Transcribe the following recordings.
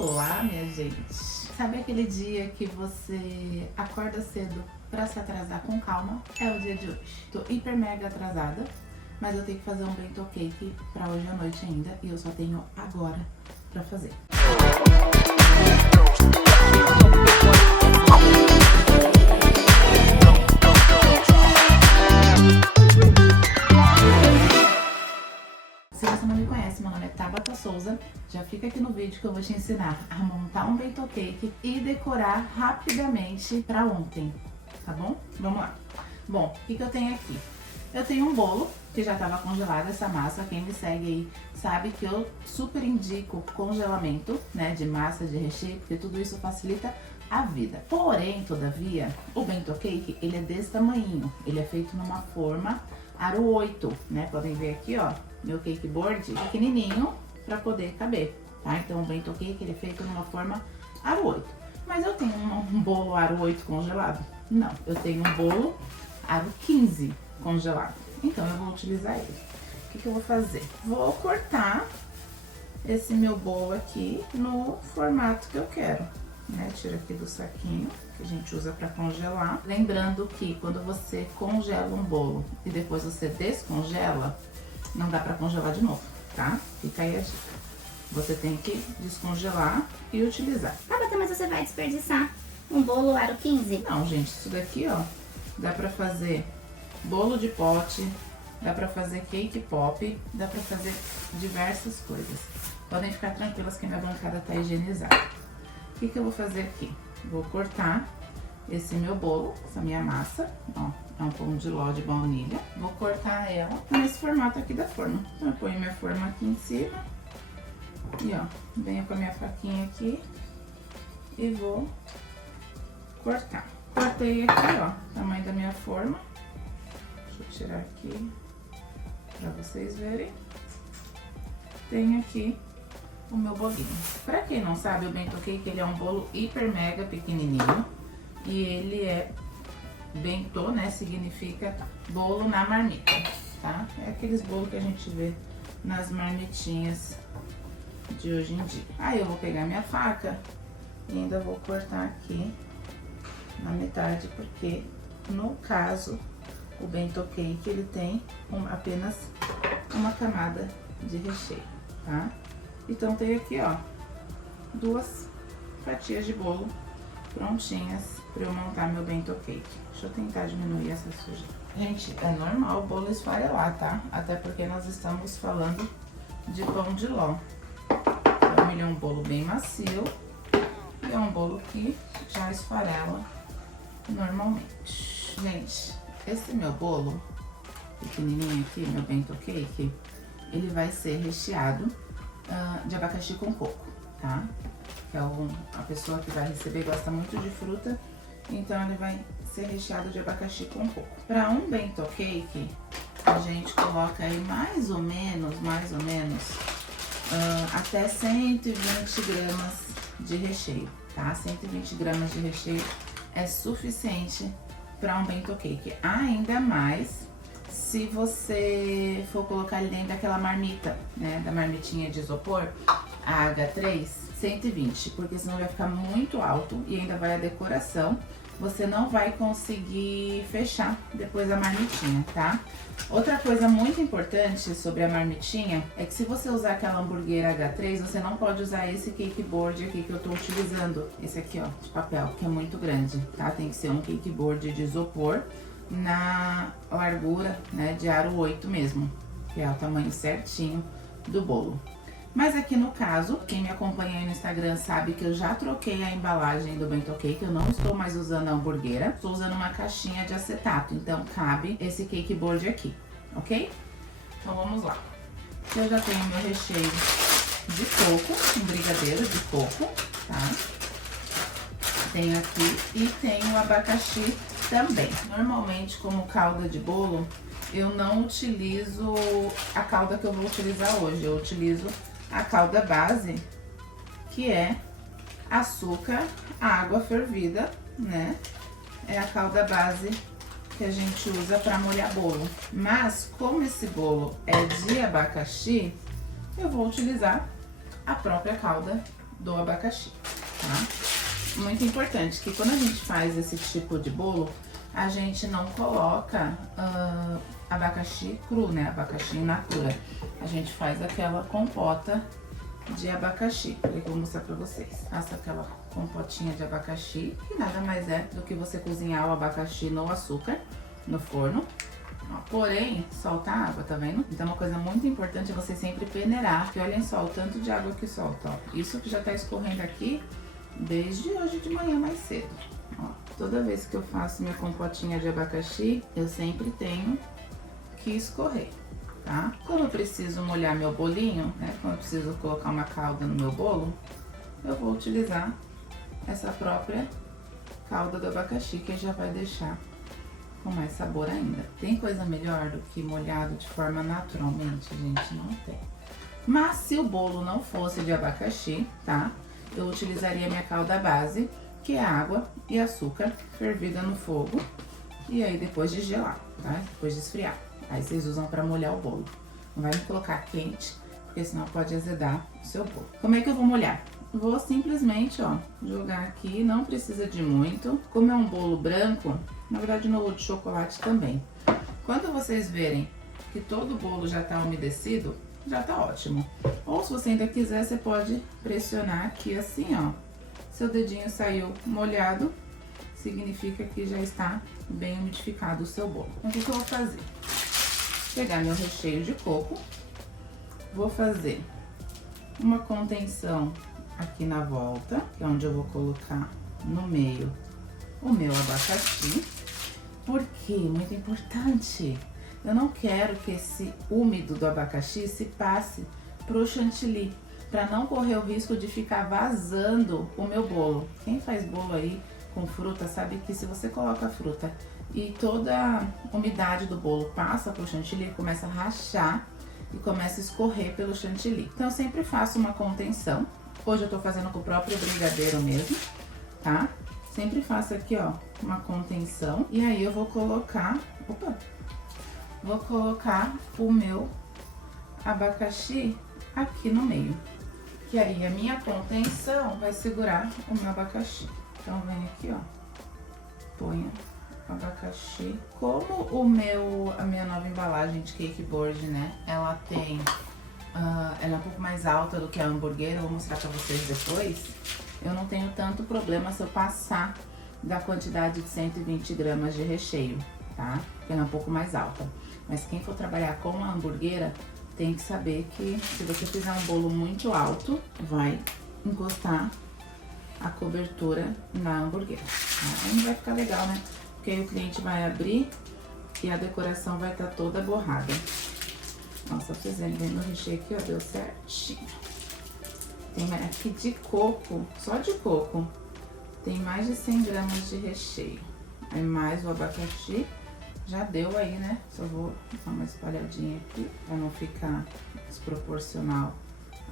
Olá, minha gente! Sabe aquele dia que você acorda cedo pra se atrasar com calma? É o dia de hoje. Tô hiper mega atrasada, mas eu tenho que fazer um bento cake pra hoje à noite ainda e eu só tenho agora pra fazer. Se você não me conhece, meu nome é Tabata Souza. Já fica aqui no vídeo que eu vou te ensinar a montar um bento cake e decorar rapidamente para ontem, tá bom? Vamos lá. Bom, o que eu tenho aqui? Eu tenho um bolo que já estava congelado, essa massa. Quem me segue aí sabe que eu super indico congelamento, né, de massa, de recheio, porque tudo isso facilita a vida. Porém, todavia, o bento cake, ele é desse tamanho. Ele é feito numa forma aro 8, né? Podem ver aqui, ó, meu cake board pequenininho para poder caber, tá? Então o bento cake, ele é feito numa forma aro 8. Mas eu tenho um bolo aro 8 congelado? Não, eu tenho um bolo aro 15 congelado. Então eu vou utilizar ele. O que eu vou fazer? Vou cortar esse meu bolo aqui no formato que eu quero, né? Tira aqui do saquinho que a gente usa para congelar. Lembrando que quando você congela um bolo e depois você descongela, não dá para congelar de novo, tá? Fica aí a dica. Você tem que descongelar e utilizar. Tabata, mas você vai desperdiçar um bolo aro 15? Não, gente, isso daqui, ó, dá pra fazer bolo de pote, dá pra fazer cake pop, dá pra fazer diversas coisas. Podem ficar tranquilas que minha bancada tá higienizada. O que eu vou fazer aqui? Vou cortar esse meu bolo, essa minha massa, ó, é um pão de ló de baunilha. Vou cortar ela nesse formato aqui da forma. Então eu ponho minha forma aqui em cima e ó, venho com a minha faquinha aqui e vou cortar. Cortei aqui, ó, o tamanho da minha forma. Deixa eu tirar aqui pra vocês verem. Tenho aqui o meu bolinho. Pra quem não sabe, o bento cake, ele é um bolo hiper mega pequenininho e ele é bento, né, significa bolo na marmita, tá? É aqueles bolos que a gente vê nas marmitinhas de hoje em dia. Aí eu vou pegar minha faca e ainda vou cortar aqui na metade, porque no caso o bento cake, ele tem apenas uma camada de recheio, tá? Então tem aqui, ó, 2 fatias de bolo prontinhas para eu montar meu bento cake. Deixa eu tentar diminuir essa sujeira. Gente, é normal o bolo esfarelar, tá? Até porque nós estamos falando de pão de ló. Então ele é um bolo bem macio e é um bolo que já esfarela normalmente. Gente, esse meu bolo pequenininho aqui, meu bento cake, ele vai ser recheado de abacaxi com coco, tá? Que é a pessoa que vai receber gosta muito de fruta, então ele vai ser recheado de abacaxi com coco. Para um bento cake, a gente coloca aí mais ou menos, até 120 gramas de recheio, tá? 120 gramas de recheio é suficiente para um bento cake. Ainda mais se você for colocar ele dentro daquela marmita, né? Da marmitinha de isopor, a H3, 120, porque senão vai ficar muito alto e ainda vai a decoração. Você não vai conseguir fechar depois a marmitinha, tá? Outra coisa muito importante sobre a marmitinha é que se você usar aquela hamburguera H3, você não pode usar esse cake board aqui que eu tô utilizando. Esse aqui, ó, de papel, que é muito grande, tá? Tem que ser um cake board de isopor na largura, né, de aro 8 mesmo, que é o tamanho certinho do bolo. Mas aqui no caso, quem me acompanha aí no Instagram sabe que eu já troquei a embalagem do bento cake, eu não estou mais usando a hamburguera, estou usando uma caixinha de acetato, então cabe esse cake board aqui, ok? Então vamos lá. Eu já tenho meu recheio de coco, um brigadeiro de coco, tá? Tenho aqui e tenho o abacaxi também. Normalmente, como calda de bolo, eu não utilizo a calda que eu vou utilizar hoje, eu utilizo a calda base, que é açúcar, água fervida, né? É a calda base que a gente usa para molhar bolo. Mas como esse bolo é de abacaxi, eu vou utilizar a própria calda do abacaxi, tá? Muito importante que quando a gente faz esse tipo de bolo, a gente não coloca abacaxi cru, né? Abacaxi in natura. A gente faz aquela compota de abacaxi. Peraí que eu vou mostrar pra vocês. Faça aquela compotinha de abacaxi, que nada mais é do que você cozinhar o abacaxi no açúcar, no forno. Ó, porém, solta água, tá vendo? Então uma coisa muito importante é você sempre peneirar, porque olhem só o tanto de água que solta, ó. Isso que já tá escorrendo aqui desde hoje de manhã mais cedo. Ó, toda vez que eu faço minha compotinha de abacaxi, eu sempre tenho que escorrer, tá? Como eu preciso molhar meu bolinho, né? Como eu preciso colocar uma calda no meu bolo, eu vou utilizar essa própria calda do abacaxi, que já vai deixar com mais sabor ainda. Tem coisa melhor do que molhado de forma naturalmente, gente? Não tem. Mas se o bolo não fosse de abacaxi, tá? Eu utilizaria minha calda base, que é água e açúcar fervida no fogo. E aí depois de gelar, tá? Depois de esfriar. Aí vocês usam pra molhar o bolo. Não vai me colocar quente, porque senão pode azedar o seu bolo. Como é que eu vou molhar? Vou simplesmente, ó, jogar aqui, não precisa de muito. Como é um bolo branco, na verdade no de chocolate também. Quando vocês verem que todo o bolo já tá umedecido, já tá ótimo. Ou se você ainda quiser, você pode pressionar aqui assim, ó. Seu dedinho saiu molhado, significa que já está bem umidificado o seu bolo. Então, o que eu vou fazer? Pegar meu recheio de coco, vou fazer uma contenção aqui na volta, que é onde eu vou colocar no meio o meu abacaxi. Porque, muito importante, eu não quero que esse úmido do abacaxi se passe pro chantilly, para não correr o risco de ficar vazando o meu bolo. Quem faz bolo aí com fruta sabe que se você coloca a fruta e toda a umidade do bolo passa pro chantilly, começa a rachar e começa a escorrer pelo chantilly. Então eu sempre faço uma contenção. Hoje eu tô fazendo com o próprio brigadeiro mesmo, tá? Sempre faço aqui, ó, uma contenção. E aí eu vou colocar, vou colocar o meu abacaxi aqui no meio. Que aí a minha contenção vai segurar o meu abacaxi. Então vem aqui, ó, ponho o abacaxi. Como a minha nova embalagem de cake board, né, ela tem... ela é um pouco mais alta do que a hamburguera, eu vou mostrar pra vocês depois. Eu não tenho tanto problema se eu passar da quantidade de 120 gramas de recheio, tá? Porque ela é um pouco mais alta. Mas quem for trabalhar com a hamburguera tem que saber que se você fizer um bolo muito alto, vai encostar a cobertura na hamburguera. Aí não vai ficar legal, né? Porque aí o cliente vai abrir e a decoração vai estar toda borrada. Nossa, fazendo bem no recheio aqui, ó, deu certinho. Tem aqui de coco, só de coco, tem mais de 100 gramas de recheio. Aí mais o abacaxi, já deu aí, né? Só vou dar uma espalhadinha aqui, pra não ficar desproporcional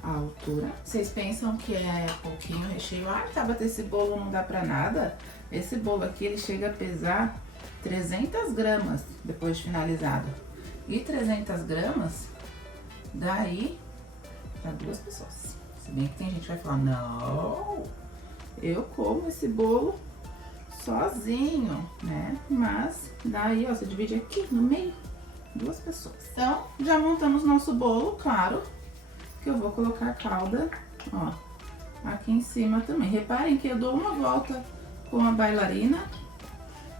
a altura. Vocês pensam que é pouquinho recheio? Ah, Tabata, esse bolo não dá pra nada? Esse bolo aqui, ele chega a pesar 300 gramas depois de finalizado. E 300 gramas, daí pra 2 pessoas. Se bem que tem gente que vai falar, não, eu como esse bolo sozinho, né? Mas daí, ó, você divide aqui no meio, 2 pessoas. Então, já montamos nosso bolo, claro, que eu vou colocar a calda, ó, aqui em cima também. Reparem que eu dou uma volta com a bailarina,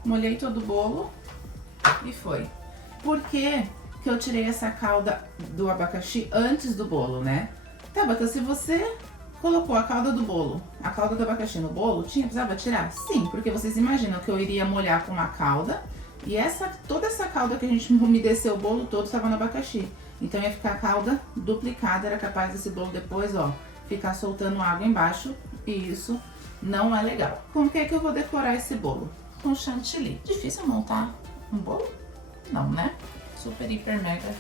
molhei todo o bolo e foi. Por que que eu tirei essa calda do abacaxi antes do bolo, né? Tabata, se você colocou a calda do bolo, a calda do abacaxi no bolo, precisava tirar? Sim, porque vocês imaginam que eu iria molhar com uma calda e toda essa calda que a gente umedeceu o bolo todo estava no abacaxi. Então ia ficar a calda duplicada, era capaz desse bolo depois, ó, ficar soltando água embaixo e isso não é legal. Com que é que eu vou decorar esse bolo? Com chantilly. Difícil montar um bolo? Não, né? Super, hiper, mega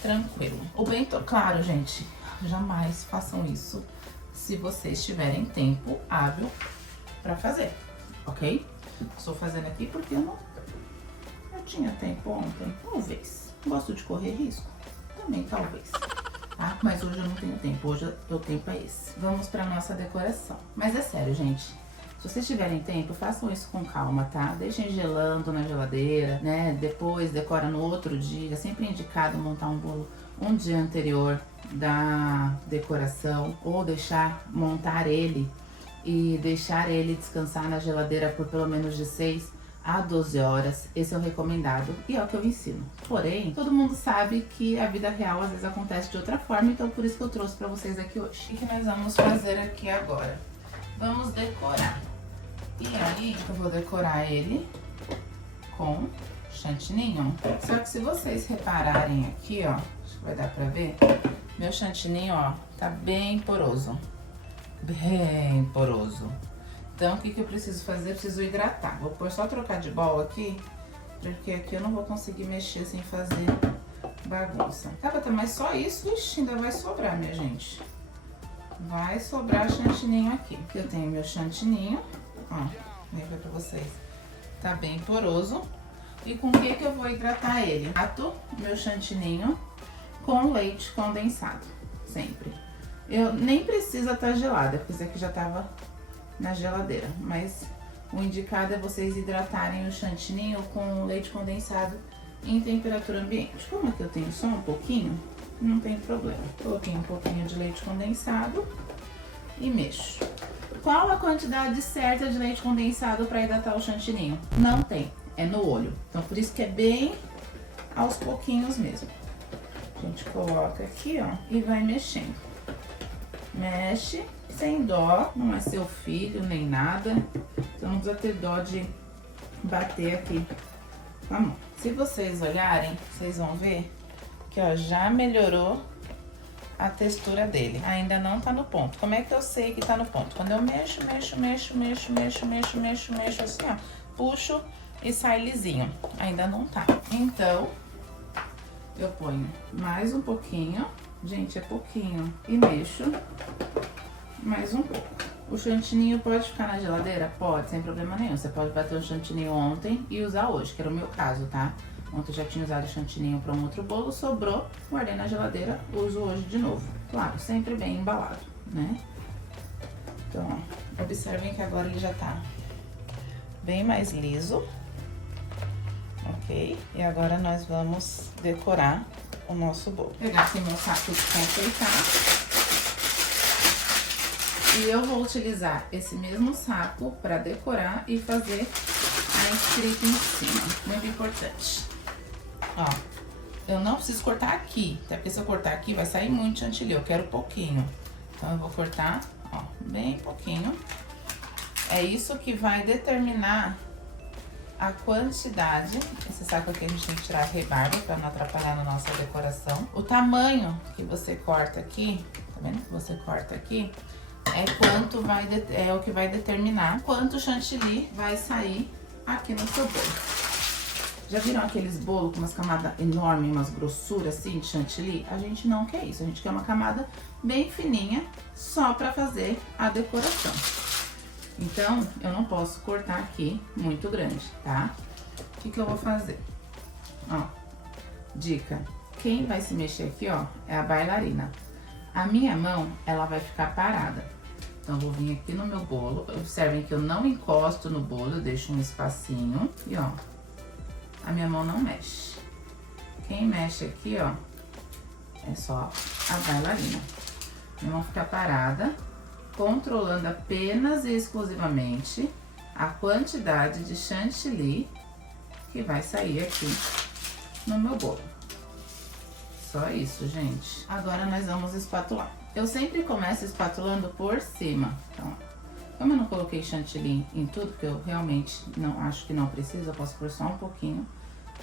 tranquilo. O bento, claro, gente, jamais façam isso se vocês tiverem tempo hábil pra fazer, ok? Estou fazendo aqui porque eu tinha tempo ontem, talvez. Gosto de correr risco? Também talvez. tá? Mas hoje eu não tenho tempo, hoje o tempo é esse. Vamos pra nossa decoração. Mas é sério, gente. Se vocês tiverem tempo, façam isso com calma, tá? Deixem gelando na geladeira, né? Depois decora no outro dia. É sempre indicado montar um bolo um dia anterior da decoração. Ou montar ele e deixar ele descansar na geladeira por pelo menos de 6 a 12 horas. Esse é o recomendado e é o que eu ensino. Porém, todo mundo sabe que a vida real às vezes acontece de outra forma, então por isso que eu trouxe pra vocês aqui hoje. O que nós vamos fazer aqui agora? Vamos decorar. E aí, eu vou decorar ele com chantininho. Só que se vocês repararem aqui, ó, acho que vai dar pra ver, meu chantininho, ó, tá bem poroso. Bem poroso. Então, o que eu preciso fazer? Eu preciso hidratar. Vou pôr só trocar de bola aqui, porque aqui eu não vou conseguir mexer sem fazer bagunça. Tá, mas só isso, ixi, ainda vai sobrar, minha gente. Vai sobrar chantininho aqui. Aqui eu tenho meu chantininho. Ó, vou ver pra vocês. Tá bem poroso. E com o que eu vou hidratar ele? Hidrato meu chantininho com leite condensado. Sempre. Eu nem precisa estar gelada, porque esse aqui já tava na geladeira. Mas o indicado é vocês hidratarem o chantininho com leite condensado em temperatura ambiente. Como aqui eu tenho só um pouquinho, não tem problema. Coloquei um pouquinho de leite condensado e mexo. Qual a quantidade certa de leite condensado para hidratar o chantininho? Não tem, é no olho. Então por isso que é bem aos pouquinhos mesmo. A gente coloca aqui, ó, e vai mexendo. Mexe sem dó, não é seu filho nem nada. Então não precisa ter dó de bater aqui com a mão. Se vocês olharem, vocês vão ver que, ó, já melhorou a textura dele. Ainda não tá no ponto. Como é que eu sei que tá no ponto? Quando eu mexo assim, ó, puxo e sai lisinho. Ainda não tá. Então, eu ponho mais um pouquinho. Gente, é pouquinho. E mexo mais um pouco. O chantininho pode ficar na geladeira? Pode, sem problema nenhum. Você pode bater o chantininho ontem e usar hoje, que era o meu caso, tá? Ontem eu já tinha usado o chantininho para um outro bolo, sobrou, guardei na geladeira, uso hoje de novo. Claro, sempre bem embalado, né? Então, ó, observem que agora ele já tá bem mais liso, ok? E agora nós vamos decorar o nosso bolo. Vou pegar aqui meu saco de confeitar. E eu vou utilizar esse mesmo saco para decorar e fazer a escrita em cima. Muito importante. Ó, eu não preciso cortar aqui, até porque se eu cortar aqui vai sair muito chantilly, eu quero pouquinho. Então eu vou cortar, ó, bem pouquinho. É isso que vai determinar a quantidade. Esse saco aqui a gente tem que tirar a rebarba para não atrapalhar na nossa decoração. O tamanho que você corta aqui, tá vendo que você corta aqui, é o que vai determinar quanto chantilly vai sair aqui no seu bolo. Já viram aqueles bolos com umas camadas enormes, umas grossuras assim de chantilly? A gente não quer isso, a gente quer uma camada bem fininha, só pra fazer a decoração. Então, eu não posso cortar aqui muito grande, tá? O que eu vou fazer? Ó, dica, quem vai se mexer aqui, ó, é a bailarina. A minha mão, ela vai ficar parada. Então, eu vou vir aqui no meu bolo, observem que eu não encosto no bolo, eu deixo um espacinho e, ó, a minha mão não mexe. Quem mexe aqui, ó, é só a bailarina. Minha mão fica parada, controlando apenas e exclusivamente a quantidade de chantilly que vai sair aqui no meu bolo. Só isso, gente. Agora nós vamos espatular. Eu sempre começo espatulando por cima. Então, como eu não coloquei chantilly em tudo, porque eu realmente não acho que não precisa, eu posso pôr só um pouquinho.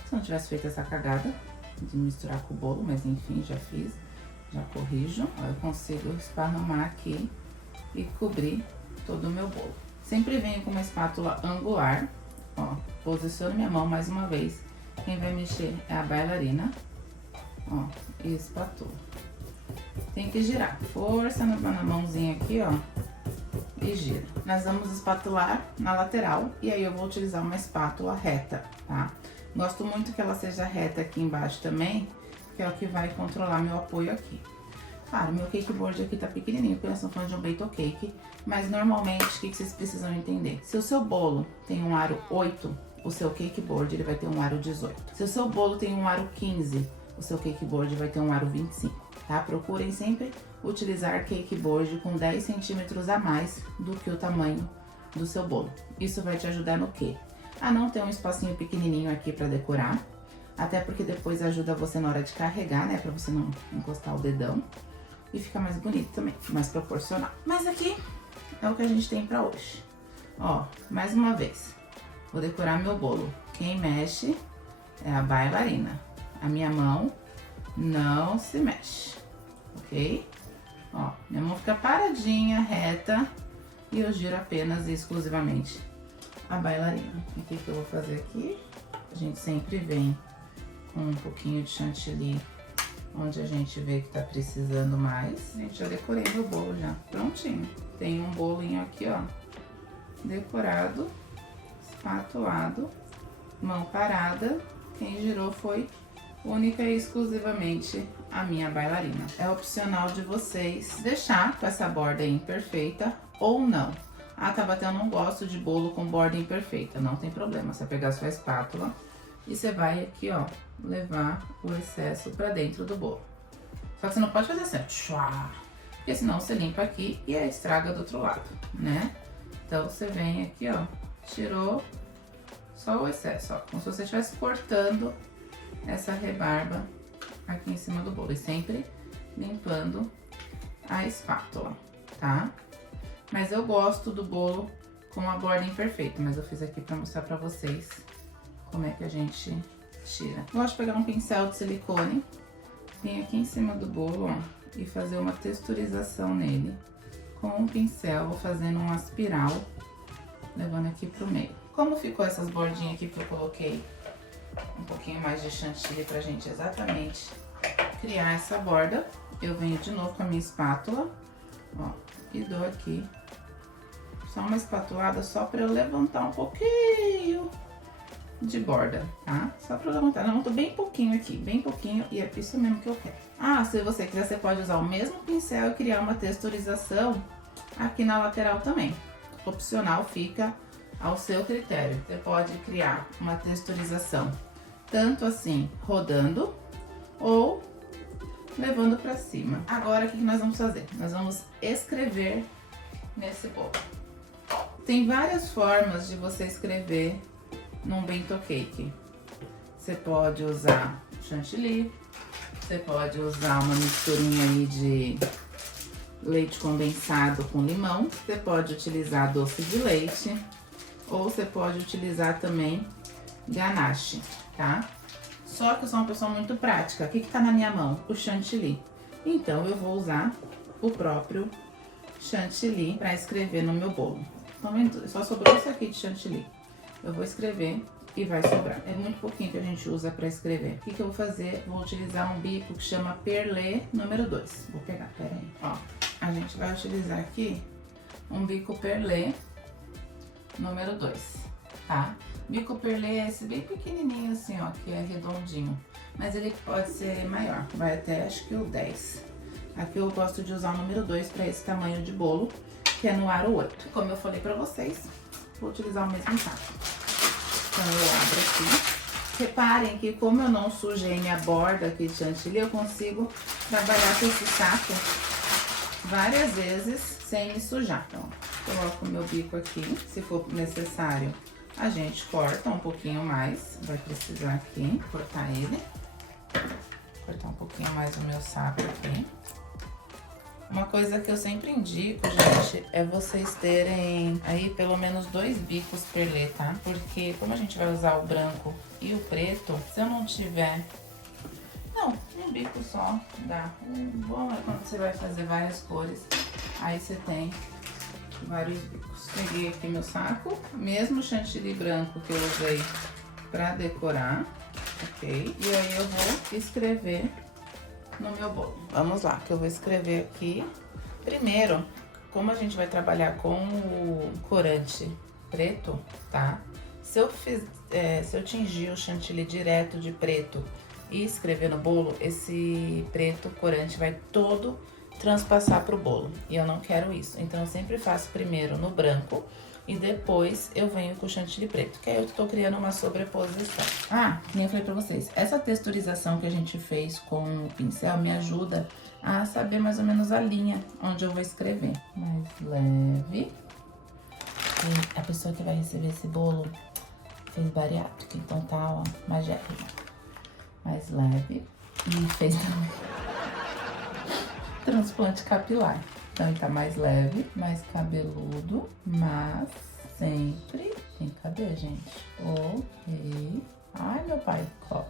Se não tivesse feito essa cagada de misturar com o bolo, mas enfim, já fiz, já corrijo. Ó, eu consigo esparramar aqui e cobrir todo o meu bolo. Sempre venho com uma espátula angular, ó, posiciono minha mão mais uma vez. Quem vai mexer é a bailarina, ó, e espatulo. Tem que girar, força na mãozinha aqui, ó, e gira. Nós vamos espatular na lateral e aí eu vou utilizar uma espátula reta, tá? Gosto muito que ela seja reta aqui embaixo também, que é o que vai controlar meu apoio aqui. Claro, meu cake board aqui tá pequenininho, porque nós estamos falando de um bento cake. Mas normalmente, o que vocês precisam entender? Se o seu bolo tem um aro 8, o seu cake board ele vai ter um aro 18. Se o seu bolo tem um aro 15, o seu cake board vai ter um aro 25, tá? Procurem sempre utilizar cake board com 10 centímetros a mais do que o tamanho do seu bolo. Isso vai te ajudar no quê? A não ter um espacinho pequenininho aqui para decorar, até porque depois ajuda você na hora de carregar, né? Pra você não encostar o dedão. E fica mais bonito também, mais proporcional. Mas aqui é o que a gente tem pra hoje. Ó, mais uma vez, vou decorar meu bolo. Quem mexe é a bailarina. A minha mão não se mexe, ok? Ó, minha mão fica paradinha, reta, e eu giro apenas e exclusivamente a bailarina. E o que eu vou fazer aqui? A gente sempre vem com um pouquinho de chantilly onde a gente vê que tá precisando mais. Gente, já decorei meu bolo já, prontinho. Tem um bolinho aqui, ó, decorado, espatulado, mão parada. Quem girou foi única e exclusivamente a minha bailarina. É opcional de vocês deixar com essa borda imperfeita ou não. Ah, Tabata, eu não gosto de bolo com borda imperfeita. Não tem problema, você pegar a sua espátula e você vai aqui, ó, levar o excesso pra dentro do bolo. Só que você não pode fazer assim, tchua, porque senão você limpa aqui e aí estraga do outro lado, né? Então você vem aqui, ó, tirou só o excesso, ó, como se você estivesse cortando essa rebarba aqui em cima do bolo. E sempre limpando a espátula, tá? Mas eu gosto do bolo com a borda imperfeita, mas eu fiz aqui pra mostrar pra vocês como é que a gente tira. Gosto de pegar um pincel de silicone, vir aqui em cima do bolo, ó, e fazer uma texturização nele. Com um pincel, vou fazendo uma espiral, levando aqui pro meio. Como ficou essas bordinhas aqui que eu coloquei um pouquinho mais de chantilly pra gente exatamente criar essa borda, eu venho de novo com a minha espátula, ó, e dou aqui só uma espatulada só pra eu levantar um pouquinho de borda, tá? Só pra eu levantar, não, tô bem pouquinho aqui, bem pouquinho, e é isso mesmo que eu quero. Ah, se você quiser, você pode usar o mesmo pincel e criar uma texturização aqui na lateral também. Opcional, fica ao seu critério. Você pode criar uma texturização tanto assim, rodando, ou levando pra cima. Agora, o que nós vamos fazer? Nós vamos escrever nesse bolo. Tem várias formas de você escrever num bento cake. Você pode usar chantilly, você pode usar uma misturinha aí de leite condensado com limão, você pode utilizar doce de leite, ou você pode utilizar também ganache, tá? Só que eu sou uma pessoa muito prática. O que tá na minha mão? O chantilly. Então, eu vou usar o próprio chantilly para escrever no meu bolo. Tá vendo? Só sobrou isso aqui de chantilly. Eu vou escrever e vai sobrar. É muito pouquinho que a gente usa para escrever. O que eu vou fazer? Vou utilizar um bico que chama Perlé número 2. Vou pegar, peraí. Ó, a gente vai utilizar aqui um bico Perlé número 2, tá? Bico Perlé é esse bem pequenininho assim, ó, que é redondinho. Mas ele pode ser maior, vai até acho que o 10. Aqui eu gosto de usar o número 2 para esse tamanho de bolo, que é no aro 8. Como eu falei pra vocês, vou utilizar o mesmo saco. Então eu abro aqui. Reparem que como eu não sujei minha borda aqui de chantilly, eu consigo trabalhar com esse saco várias vezes sem me sujar. Então, coloco o meu bico aqui, se for necessário, a gente corta um pouquinho mais, vai precisar aqui cortar ele. Cortar um pouquinho mais o meu saco aqui. Uma coisa que eu sempre indico, gente, é vocês terem aí pelo menos 2 bicos Perlé, tá? Porque como a gente vai usar o branco e o preto, se eu não tiver... Não, um bico só dá. O bom é quando você vai fazer várias cores, aí você tem vários bicos. Peguei aqui meu saco, mesmo chantilly branco que eu usei pra decorar, ok? E aí eu vou escrever no meu bolo. Vamos lá, que eu vou escrever aqui. Primeiro, como a gente vai trabalhar com o corante preto, tá? Se eu tingir o chantilly direto de preto e escrever no bolo, esse preto corante vai todo transpassar pro bolo. E eu não quero isso. Então eu sempre faço primeiro no branco e depois eu venho com o chantilly preto, que aí eu tô criando uma sobreposição. Ah, que nem eu falei pra vocês, essa texturização que a gente fez com o pincel me ajuda a saber mais ou menos a linha onde eu vou escrever. Mais leve. E a pessoa que vai receber esse bolo fez bariátrica, então tá, ó, magérrima. Mais leve. E fez também transplante capilar. Então ele tá mais leve, mais cabeludo, mas sempre tem que caber, gente. Ok. Ai, meu pai, copo.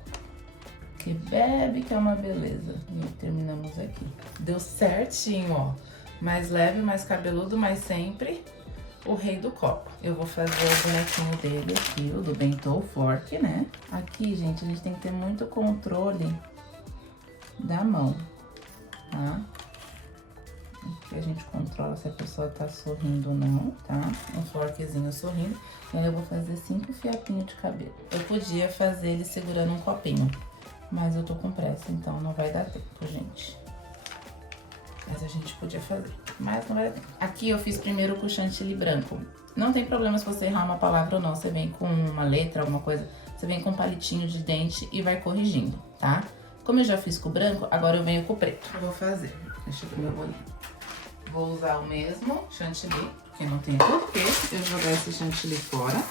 Que bebe, que é uma beleza. E terminamos aqui. Deu certinho, ó. Mais leve, mais cabeludo, mas sempre o rei do copo. Eu vou fazer o bonequinho dele aqui, o do bentô fork, né? Aqui, gente, a gente tem que ter muito controle da mão, tá? Aqui a gente controla se a pessoa tá sorrindo ou não, tá? Um forkzinho sorrindo. E aí eu vou fazer 5 fiapinhos de cabelo. Eu podia fazer ele segurando um copinho, mas eu tô com pressa, então não vai dar tempo, gente. Mas a gente podia fazer, mas não vai dar tempo. Aqui eu fiz primeiro com o chantilly branco. Não tem problema se você errar uma palavra ou não. Você vem com uma letra, alguma coisa, você vem com um palitinho de dente e vai corrigindo, tá? Como eu já fiz com o branco, agora eu venho com o preto. Eu vou fazer, deixa eu ver meu bolinho. Vou usar o mesmo chantilly, porque não tem por que eu jogar esse chantilly fora.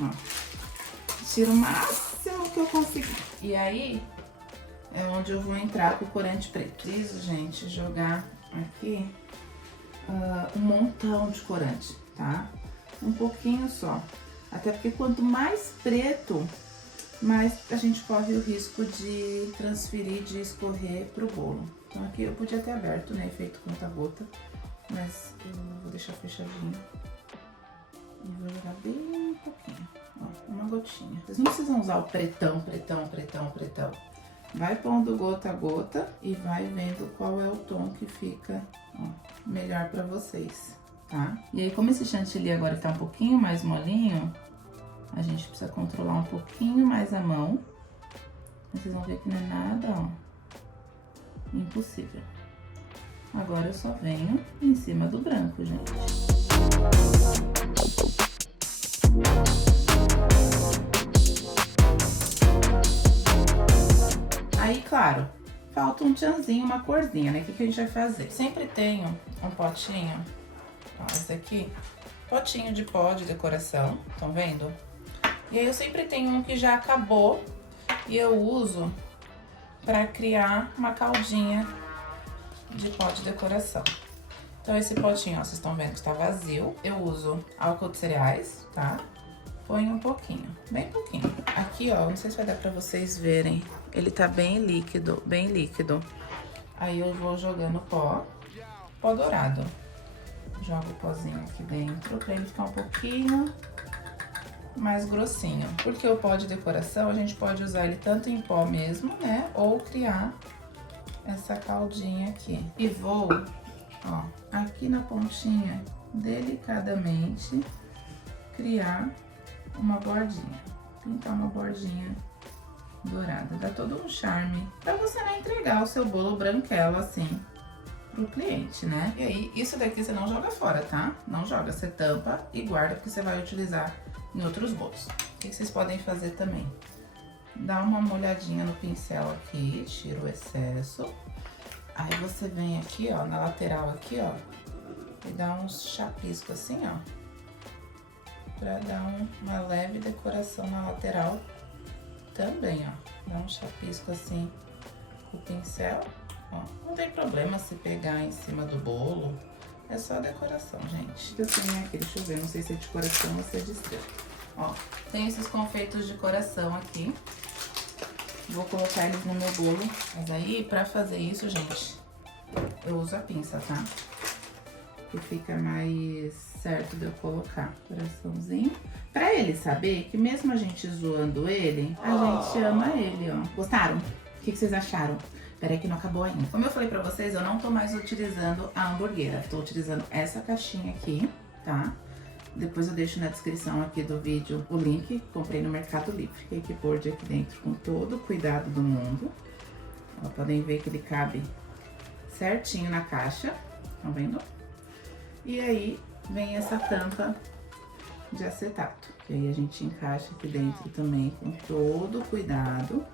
Ó, tiro o máximo que eu conseguir. E aí, é onde eu vou entrar com o corante preto. Preciso, gente, jogar aqui um montão de corante, tá? Um pouquinho só. Até porque quanto mais preto, mais a gente corre o risco de transferir, de escorrer pro bolo. Então aqui eu podia ter aberto, né, feito conta-gota, mas eu vou deixar fechadinho. E vou jogar bem pouquinho, ó, uma gotinha. Vocês não precisam usar o pretão, pretão, pretão, pretão. Vai pondo gota a gota e vai vendo qual é o tom que fica, ó, melhor pra vocês, tá? E aí, como esse chantilly agora tá um pouquinho mais molinho, a gente precisa controlar um pouquinho mais a mão. Vocês vão ver que não é nada, ó, impossível. Agora eu só venho em cima do branco, gente. Aí, claro, falta um tchanzinho, uma corzinha, né? O que a gente vai fazer? Sempre tenho um potinho, ó, esse aqui, potinho de pó de decoração, estão vendo? E aí eu sempre tenho um que já acabou e eu uso para criar uma caldinha de pó de decoração. Então esse potinho, ó, vocês estão vendo que está vazio. Eu uso álcool de cereais, tá? Põe um pouquinho, bem pouquinho. Aqui, ó, não sei se vai dar pra vocês verem, ele tá bem líquido, bem líquido. Aí eu vou jogando pó dourado. Jogo o pozinho aqui dentro pra ele ficar um pouquinho mais grossinho. Porque o pó de decoração, a gente pode usar ele tanto em pó mesmo, né? Ou criar essa caldinha aqui. E vou, ó, aqui na pontinha, delicadamente, criar uma bordinha. Pintar uma bordinha dourada. Dá todo um charme pra você não entregar o seu bolo branquelo assim pro cliente, né? E aí, isso daqui você não joga fora, tá? Não joga, você tampa e guarda, porque você vai utilizar em outros bolos. O que vocês podem fazer também? Dá uma molhadinha no pincel aqui, tira o excesso. Aí você vem aqui, ó, na lateral aqui, ó, e dá uns chapiscos assim, ó, pra dar uma leve decoração na lateral também, ó. Dá um chapisco assim com o pincel, ó. Não tem problema se pegar em cima do bolo, é só decoração, gente. Eu tenho aqui, deixa eu ver, não sei se é de coração ou se é de estrela. Ó, tem esses confeitos de coração aqui. Vou colocar eles no meu bolo. Mas aí, pra fazer isso, gente, eu uso a pinça, tá? Que fica mais certo de eu colocar. Coraçãozinho. Pra ele saber que mesmo a gente zoando ele, a gente ama ele, ó. Gostaram? O que vocês acharam? Peraí que não acabou ainda. Como eu falei pra vocês, eu não tô mais utilizando a hamburguera. Tô utilizando essa caixinha aqui, tá? Depois eu deixo na descrição aqui do vídeo o link. Comprei no Mercado Livre. Cake board aqui dentro com todo o cuidado do mundo. Ó, podem ver que ele cabe certinho na caixa, estão vendo? E aí vem essa tampa de acetato, que aí a gente encaixa aqui dentro também com todo cuidado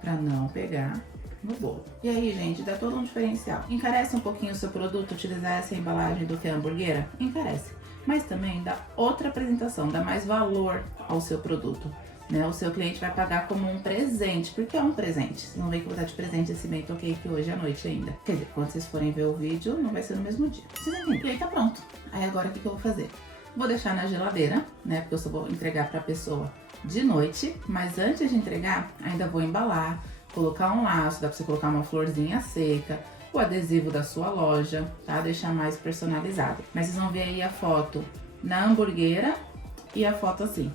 para não pegar no bolo. E aí, gente, dá todo um diferencial. Encarece um pouquinho o seu produto utilizar essa embalagem do que a hamburguera? Encarece. Mas também dá outra apresentação, dá mais valor ao seu produto, né? O seu cliente vai pagar como um presente, porque é um presente. Você não vem que vou dar de presente esse bento cake hoje à noite ainda. Quer dizer, quando vocês forem ver o vídeo, não vai ser no mesmo dia. Vocês entendem? E aí tá pronto. Aí agora o que eu vou fazer? Vou deixar na geladeira, né? Porque eu só vou entregar pra pessoa de noite. Mas antes de entregar, ainda vou embalar, colocar um laço, dá pra você colocar uma florzinha seca, o adesivo da sua loja, tá? Deixar mais personalizado. Mas vocês vão ver aí a foto na hamburguera e a foto assim.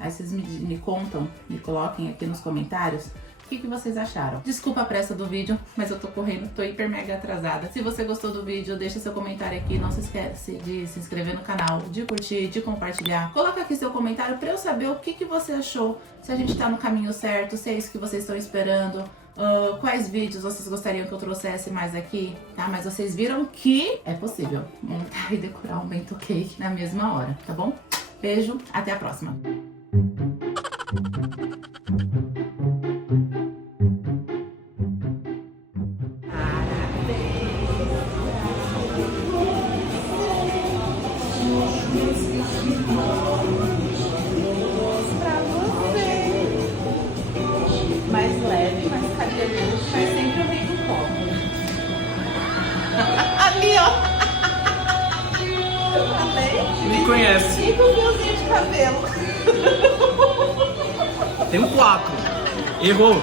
Aí vocês me contam, me coloquem aqui nos comentários o que vocês acharam. Desculpa a pressa do vídeo, mas eu tô correndo, tô hiper mega atrasada. Se você gostou do vídeo, deixa seu comentário aqui. Não se esquece de se inscrever no canal, de curtir, de compartilhar. Coloca aqui seu comentário pra eu saber o que você achou. Se a gente tá no caminho certo, se é isso que vocês estão esperando. Quais vídeos vocês gostariam que eu trouxesse mais aqui, tá? Mas vocês viram que é possível montar e decorar um bento cake na mesma hora, tá bom? Beijo, até a próxima! Mais leve, mais cabeludo, mas sempre eu venho do copo. Ali, ó! Eu falei? Me conhece. E com o fiozinho de cabelo. Tem um 4. Errou.